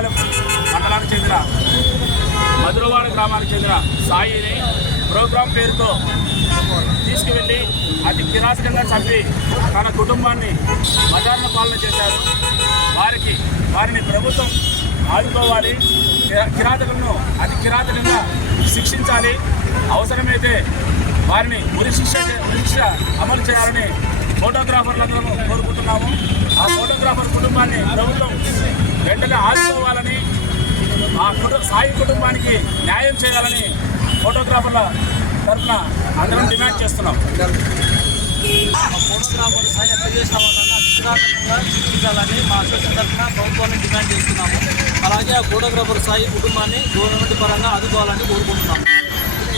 రావులపాలెం మండలానికి చెందిన మధురవాడ గ్రామానికి చెందిన సాయిని ప్రోగ్రాం పేరుతో తీసుకువెళ్ళి అతి కిరాతకంగా చంపి తన కుటుంబాన్ని మజార్న పాలన చేశారు. వారిని ప్రభుత్వం ఆదుకోవాలి, కిరాతకులను అతి కిరాతకంగా శిక్షించాలి, అవసరమైతే వారిని ఉరి శిక్ష అమలు చేయాలని ఫోటోగ్రాఫర్లందరూ కోరుకుంటున్నాము. ఆ ఫోటోగ్రాఫర్ కుటుంబాన్ని ప్రభుత్వం వెంటనే ఆదుకోవాలని, ఆ సాయి కుటుంబానికి న్యాయం చేయాలని ఫోటోగ్రాఫర్ల తరఫున అందరం డిమాండ్ చేస్తున్నాం. ఫోటోగ్రాఫర్ సాయి ఎక్కడ చేసిన వాళ్ళని అతికిరాతకంగా శిక్షించాలని మా అసోసియేషన్ తరఫున ప్రభుత్వాన్ని డిమాండ్ చేస్తున్నాము. అలాగే ఆ ఫోటోగ్రాఫర్ సాయి కుటుంబాన్ని గవర్నమెంట్ పరంగా ఆదుకోవాలని కోరుకుంటున్నాము.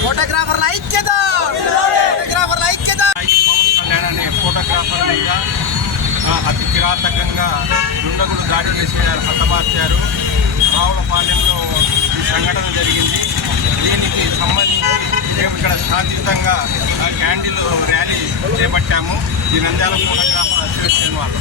ఫోటోగ్రాఫర్ల ఐక్యత, ఫోటోగ్రాఫర్ల ఐక్యత. పవన్ కళ్యాణ్ అనే ఫోటోగ్రాఫర్ మీద అతి కిరాతకంగా దుండగులు దాడి చేసి హతమార్చారు. రావులపాలెంలో ఈ సంఘటన జరిగింది. దీనికి సంబంధించి మేము ఇక్కడ శాంతియుతంగా క్యాండిల్ ర్యాలీ చేపట్టాము. ఈ నంద్యాల ఫోటోగ్రాఫర్ అసోసియేషన్ వాళ్ళు